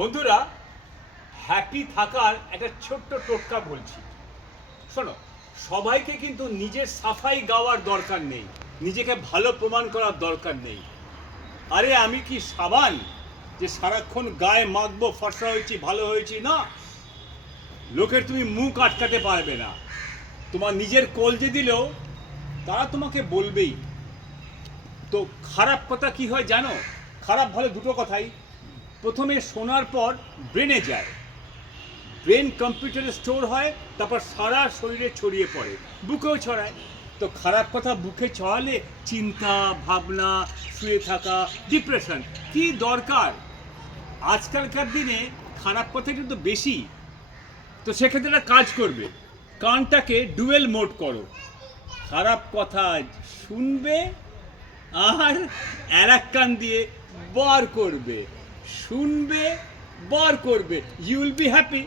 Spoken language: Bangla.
বন্ধুরা, হ্যাপি থাকার একটা ছোট্ট টোটকা বলছি, শোনো। সবাইকে কিন্তু নিজের সাফাই গাওয়ার দরকার নেই, নিজেকে ভালো প্রমাণ করার দরকার নেই। আরে আমি কি সাবান যে সারাক্ষণ গায়ে মাখবো ফর্সা হয়েছি ভালো হয়েছি? না, লোকের তুমি মুখ আটকাতে পারবে না। তোমার নিজের কলজে দিলেও তারা তোমাকে বলবেই। তো খারাপ কথা কি হয় জানো? খারাপ ভালো দুটো কথাই। প্রথমে শোনার পর ব্রেনে যায়, ব্রেন কম্পিউটারে স্টোর হয়, তারপর সারা শরীরে ছড়িয়ে পড়ে, বুকেও ছড়ায়। তো খারাপ কথা বুকে ছড়ালে চিন্তা ভাবনা, শুয়ে থাকা, ডিপ্রেশন, কি দরকার? আজকালকার দিনে খারাপ কথা কিন্তু বেশি। তো সেক্ষেত্রে একটা কাজ করবে, কানটাকে ডুয়েল মোড করো। খারাপ কথা শুনবে আর এক কান দিয়ে বার করবে, শুনবে বার করবে, ইউ উইল বি হ্যাপি।